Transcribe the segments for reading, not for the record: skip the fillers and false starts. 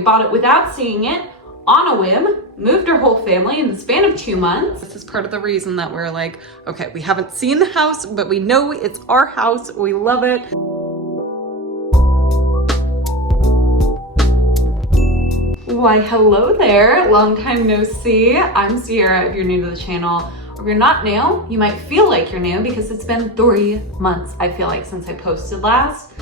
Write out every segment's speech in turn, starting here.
bought it without seeing it, on a whim, moved our whole family in the span of 2 months. This is part of the reason that we're like, okay, we haven't seen the house, but we know it's our house. We love it. Why, hello there. Long time no see. I'm Sierra if you're new to the channel. If you're not new, you might feel like you're new because it's been 3 months, I feel like, since I posted last.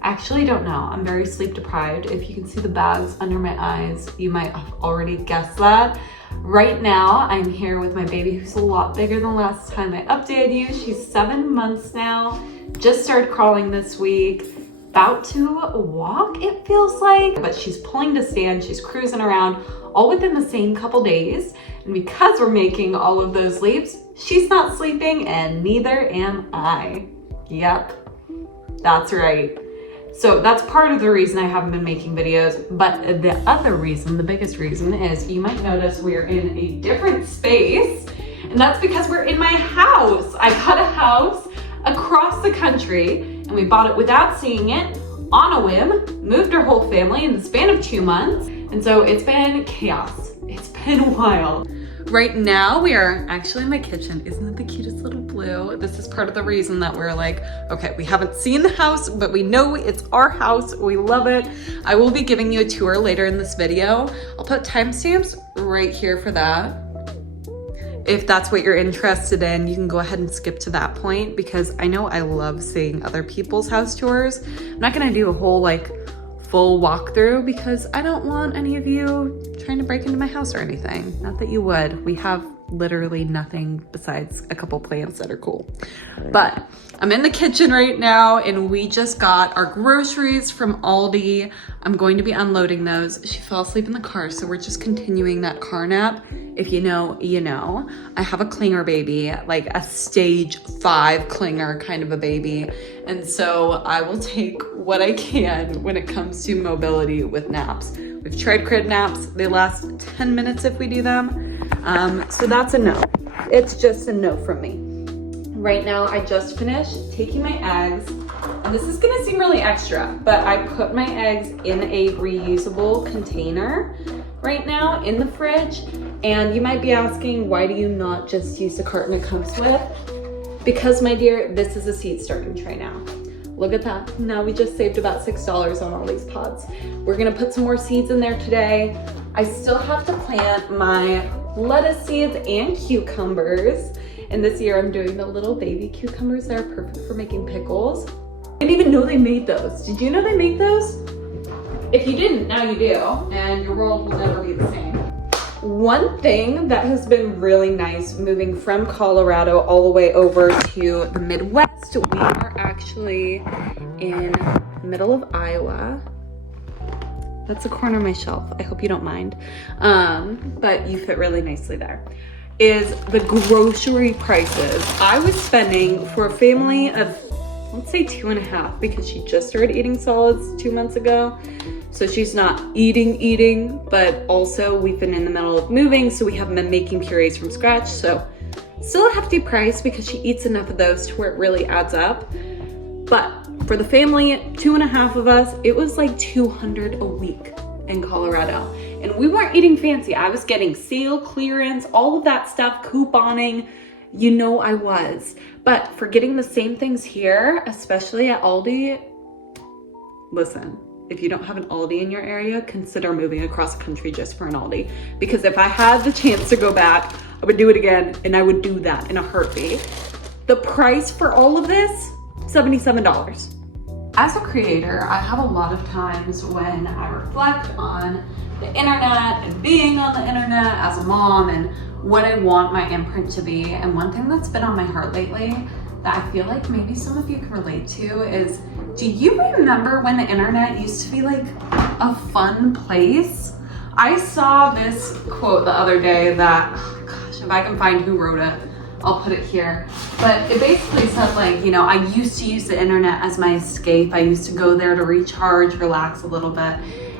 I actually don't know. I'm very sleep deprived. If you can see the bags under my eyes, you might have already guessed that. Right now, I'm here with my baby who's a lot bigger than last time I updated you. She's 7 months now, just started crawling this week, about to walk, it feels like, but she's pulling to stand, she's cruising around, all within the same couple days. And because we're making all of those leaps, she's not sleeping and neither am I. Yep, that's right. So that's part of the reason I haven't been making videos, but the other reason, the biggest reason, is you might notice we're in a different space, and that's because we're in my house. I got a house across the country, and we bought it without seeing it, on a whim, moved our whole family in the span of 2 months, and so it's been chaos. It's been wild. Right now, we are actually in my kitchen. Isn't it the cutest little blue? This is part of the reason that we're like, okay, we haven't seen the house, but we know it's our house. We love it. I will be giving you a tour later in this video. I'll put timestamps right here for that. If that's what you're interested in, you can go ahead and skip to that point because I know I love seeing other people's house tours. I'm not gonna do a whole full walkthrough because I don't want any of you trying to break into my house or anything. Not that you would. We have literally nothing besides a couple plants that are cool. But I'm in the kitchen right now and we just got our groceries from Aldi. I'm going to be unloading those. She fell asleep in the car, so we're just continuing that car nap. If you know, you know. I have a clinger baby, like a stage 5 clinger kind of a baby. And so I will take what I can when it comes to mobility with naps. We've tried crib naps. They last 10 minutes if we do them. So that's a no. It's just a no from me. Right now, I just finished taking my eggs, and this is gonna seem really extra, but I put my eggs in a reusable container right now in the fridge. And you might be asking, why do you not just use the carton it comes with? Because, my dear, this is a seed starting tray now. Look at that. Now we just saved about $6 on all these pods. We're gonna put some more seeds in there today. I still have to plant my lettuce seeds and cucumbers. And this year I'm doing the little baby cucumbers that are perfect for making pickles. I didn't even know they made those. Did you know they make those? If you didn't, now you do, and your world will never be the same. One thing that has been really nice moving from Colorado all the way over to the Midwest, we are actually in the middle of Iowa. That's the corner of my shelf. I hope you don't mind. But you fit really nicely there. Is the grocery prices. I was spending for a family of, let's say 2.5, because she just started eating solids 2 months ago. So she's not eating, but also we've been in the middle of moving, so we haven't been making purees from scratch. So still a hefty price because she eats enough of those to where it really adds up. But for the family, 2.5 of us, it was like $200 a week in Colorado. And we weren't eating fancy. I was getting sale clearance, all of that stuff, couponing. You know I was. But for getting the same things here, especially at Aldi, listen, if you don't have an Aldi in your area, consider moving across the country just for an Aldi. Because if I had the chance to go back, I would do it again, and I would do that in a heartbeat. The price for all of this, $77. As a creator, I have a lot of times when I reflect on the internet and being on the internet as a mom and what I want my imprint to be. And one thing that's been on my heart lately that I feel like maybe some of you can relate to is, do you remember when the internet used to be like a fun place? I saw this quote the other day that, oh gosh, if I can find who wrote it, I'll put it here. But it basically said I used to use the internet as my escape. I used to go there to recharge, relax a little bit.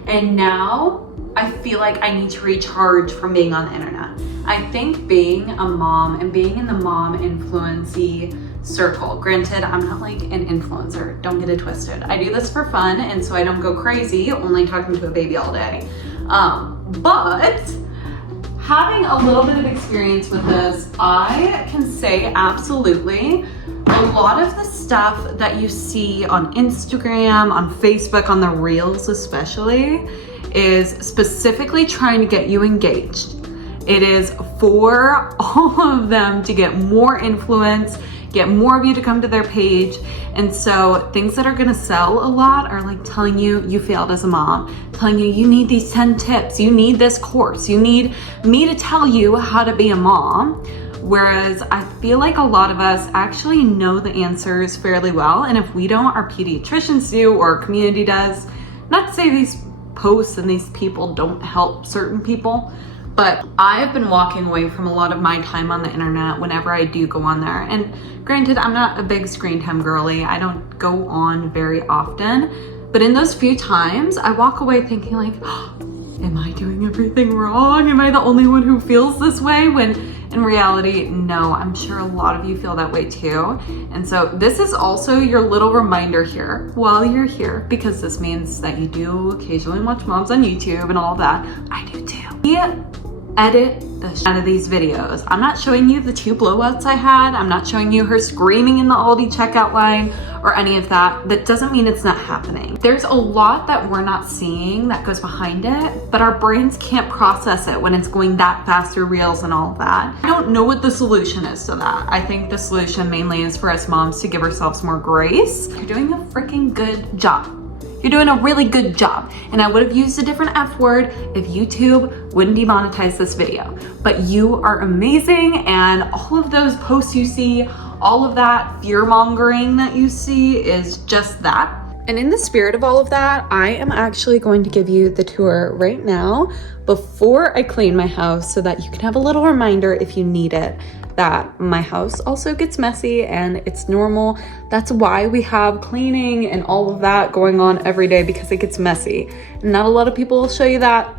And now I feel like I need to recharge from being on the internet. I think being a mom and being in the mom influency circle, granted, I'm not like an influencer, don't get it twisted. I do this for fun, and so I don't go crazy only talking to a baby all day. But having a little bit of experience with this, I can say absolutely a lot of the stuff that you see on Instagram, on Facebook, on the Reels especially, is specifically trying to get you engaged. It is for all of them to get more influence, get more of you to come to their page. And so things that are gonna sell a lot are like telling you you failed as a mom, telling you you need these 10 tips, you need this course, you need me to tell you how to be a mom. Whereas I feel like a lot of us actually know the answers fairly well. And if we don't, our pediatricians do, or our community does. Not to say these posts and these people don't help certain people, but I've been walking away from a lot of my time on the internet whenever I do go on there. And granted, I'm not a big screen time girly. I don't go on very often. But in those few times, I walk away thinking like, oh, am I doing everything wrong? Am I the only one who feels this way? When in reality, no, I'm sure a lot of you feel that way too. And so this is also your little reminder here while you're here, because this means that you do occasionally watch moms on YouTube and all that. I do too. Edit the shit out of these videos. I'm not showing you the 2 blowouts I had. I'm not showing you her screaming in the Aldi checkout line or any of that. That doesn't mean it's not happening. There's a lot that we're not seeing that goes behind it, but our brains can't process it when it's going that fast through Reels and all of that. I don't know what the solution is to that. I think the solution mainly is for us moms to give ourselves more grace. You're doing a freaking good job. You're doing a really good job. And I would have used a different F word if YouTube wouldn't demonetize this video. But you are amazing, and all of those posts you see, all of that fear mongering that you see is just that. And in the spirit of all of that, I am actually going to give you the tour right now before I clean my house so that you can have a little reminder if you need it, that my house also gets messy and it's normal. That's why we have cleaning and all of that going on every day, because it gets messy. Not a lot of people will show you that,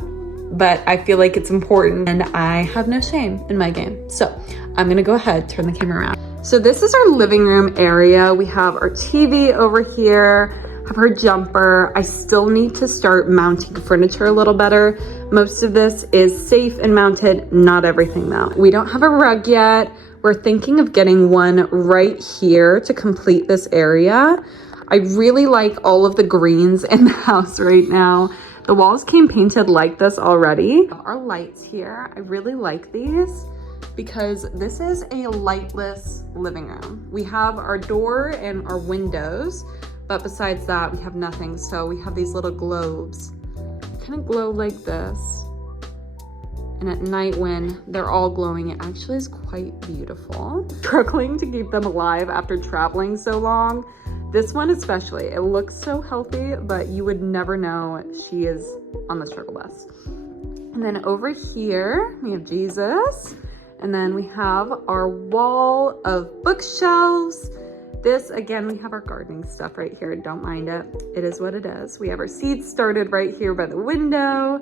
but I feel like it's important and I have no shame in my game. So I'm gonna go ahead, turn the camera around. So this is our living room area. We have our TV over here, have her jumper. I still need to start mounting furniture a little better. Most of this is safe and mounted, not everything though. We don't have a rug yet. We're thinking of getting one right here to complete this area. I really like all of the greens in the house right now. The walls came painted like this already. Our lights here, I really like these because this is a lightless living room. We have our door and our windows, but besides that, we have nothing. So we have these little globes, kind of glow like this. And at night when they're all glowing, it actually is quite beautiful. Struggling to keep them alive after traveling so long. This one especially, it looks so healthy, but you would never know she is on the struggle bus. And then over here, we have Jesus. And then we have our wall of bookshelves. This, again, we have our gardening stuff right here. Don't mind it. It is what it is. We have our seeds started right here by the window.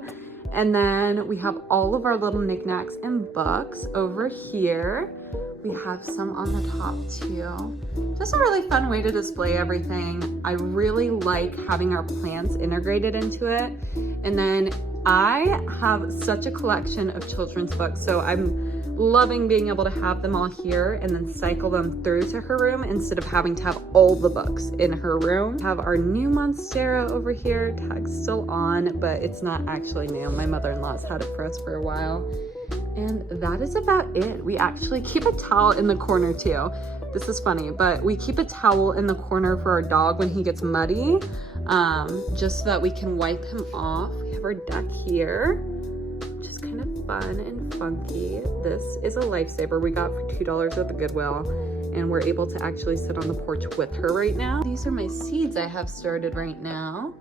And then we have all of our little knickknacks and books over here. We have some on the top too. Just a really fun way to display everything. I really like having our plants integrated into it. And then I have such a collection of children's books, so I'm loving being able to have them all here and then cycle them through to her room instead of having to have all the books in her room. Have our new Monstera over here, tag's still on, but it's not actually new. My mother-in-law's had it for us for a while. And that is about it. We actually keep a towel in the corner too. This is funny, but we keep a towel in the corner for our dog when he gets muddy, just so that we can wipe him off. We have our deck here, which is kind of fun and funky. This is a lifesaver we got for $2 at the Goodwill, and we're able to actually sit on the porch with her right now. These are my seeds I have started right now,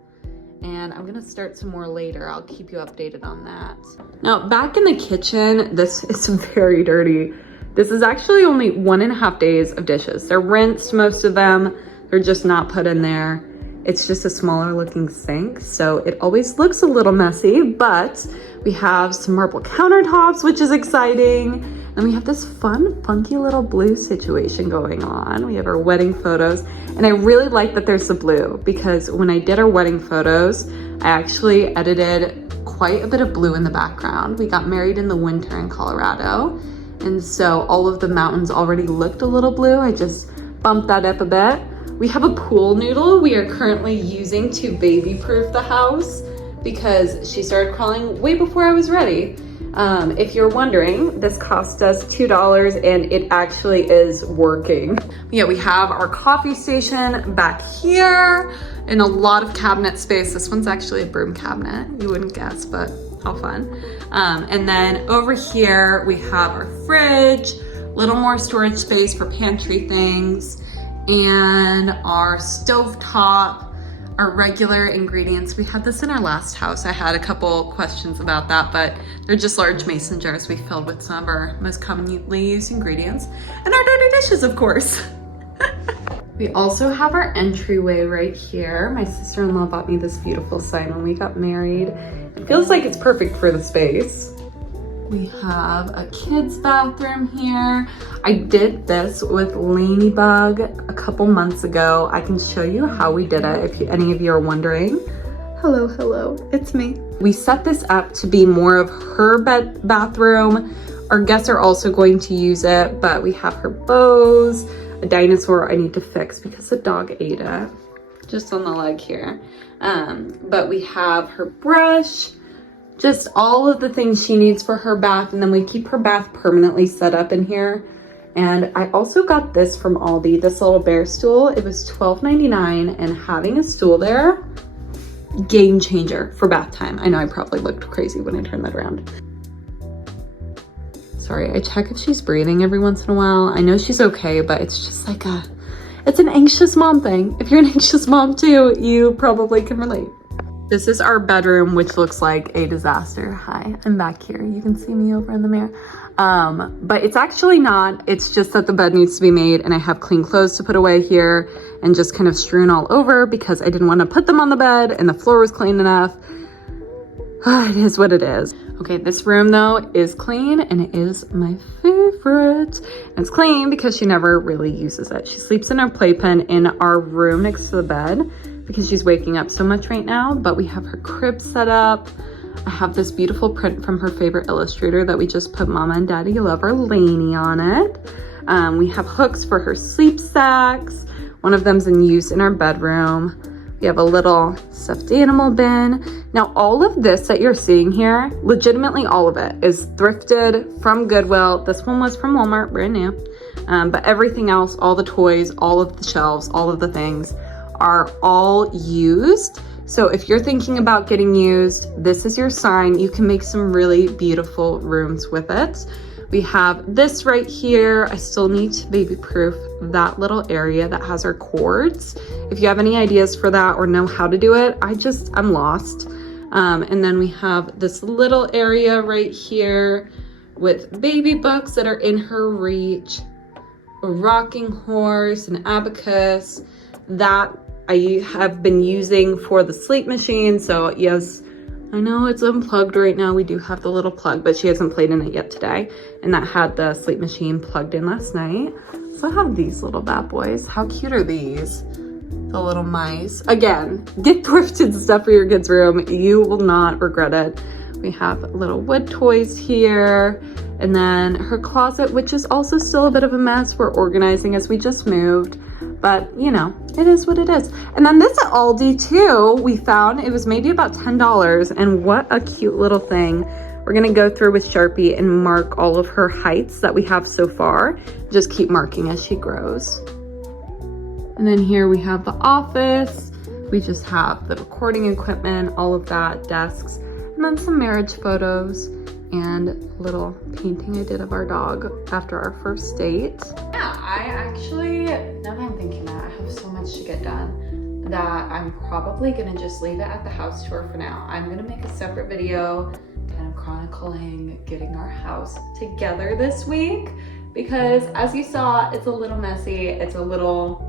and I'm gonna start some more later. I'll keep you updated on that. Now, back in the kitchen, this is very dirty. This is actually only 1.5 days of dishes. They're rinsed, most of them. They're just not put in there. It's just a smaller looking sink, so it always looks a little messy, but we have some marble countertops, which is exciting. And we have this fun, funky little blue situation going on. We have our wedding photos, and I really like that there's the blue because when I did our wedding photos, I actually edited quite a bit of blue in the background. We got married in the winter in Colorado, and so all of the mountains already looked a little blue. I just bumped that up a bit. We have a pool noodle we are currently using to baby-proof the house because she started crawling way before I was ready. If you're wondering, this cost us $2 and it actually is working. Yeah, we have our coffee station back here and a lot of cabinet space. This one's actually a broom cabinet. You wouldn't guess, but how fun. And then over here, we have our fridge, a little more storage space for pantry things, and our stovetop, our regular ingredients. We had this in our last house. I had a couple questions about that, but they're just large mason jars we filled with some of our most commonly used ingredients. And our dirty dishes, of course. We also have our entryway right here. My sister-in-law bought me this beautiful sign when we got married. It feels like it's perfect for the space. We have a kid's bathroom here. I did this with Ladybug a couple months ago. I can show you how we did it if any of you are wondering. Hello, it's me. We set this up to be more of her bathroom. Our guests are also going to use it, but we have her bows, a dinosaur I need to fix because the dog ate it, just on the leg here. But we have her brush, just all of the things she needs for her bath, and then we keep her bath permanently set up in here. And I also got this from Aldi, this little bear stool. It was $12.99, and having a stool there, game changer for bath time. I know I probably looked crazy when I turned that around. Sorry, I check if she's breathing every once in a while. I know she's okay, but it's just like it's an anxious mom thing. If you're an anxious mom too, you probably can relate. This is our bedroom, which looks like a disaster. Hi, I'm back here. You can see me over in the mirror. But it's actually not. It's just that the bed needs to be made, and I have clean clothes to put away here and just kind of strewn all over because I didn't want to put them on the bed and the floor was clean enough. It is what it is. Okay, this room though is clean and it is my favorite. And it's clean because she never really uses it. She sleeps in our playpen in our room next to the bed because she's waking up so much right now, but we have her crib set up. I have this beautiful print from her favorite illustrator that we just put Mama and Daddy Lover Lainey on it. We have hooks for her sleep sacks. One of them's in use in our bedroom. We have a little stuffed animal bin. Now, all of this that you're seeing here, legitimately all of it is thrifted from Goodwill. This one was from Walmart, brand new. But everything else, all the toys, all of the shelves, all of the things are all used. So if you're thinking about getting used, this is your sign. You can make some really beautiful rooms with it. We have this right here. I still need to baby proof that little area that has our cords. If you have any ideas for that or know how to do it, I'm lost. And then we have this little area right here with baby books that are in her reach, a rocking horse, an abacus that I have been using for the sleep machine. So yes, I know it's unplugged right now. We do have the little plug, but she hasn't played in it yet today. And that had the sleep machine plugged in last night. So I have these little bad boys. How cute are these? The little mice. Again, get thrifted stuff for your kids' room. You will not regret it. We have little wood toys here. And then her closet, which is also still a bit of a mess. We're organizing as we just moved. But, you know, it is what it is. And then this at Aldi, too, we found it was maybe about $10. And what a cute little thing. We're going to go through with Sharpie and mark all of her heights that we have so far. Just keep marking as she grows. And then here we have the office. We just have the recording equipment, all of that, desks, and then some marriage photos and a little painting I did of our dog after our first date. Yeah, I actually, now that I'm thinking that, I have so much to get done that I'm probably gonna just leave it at the house tour for now. I'm gonna make a separate video kind of chronicling getting our house together this week because as you saw, it's a little messy, it's a little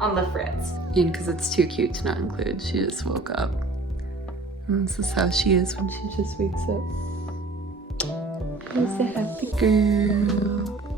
on the fritz. And because it's too cute to not include, she just woke up. And this is how she is when she just wakes up. She's a happy girl.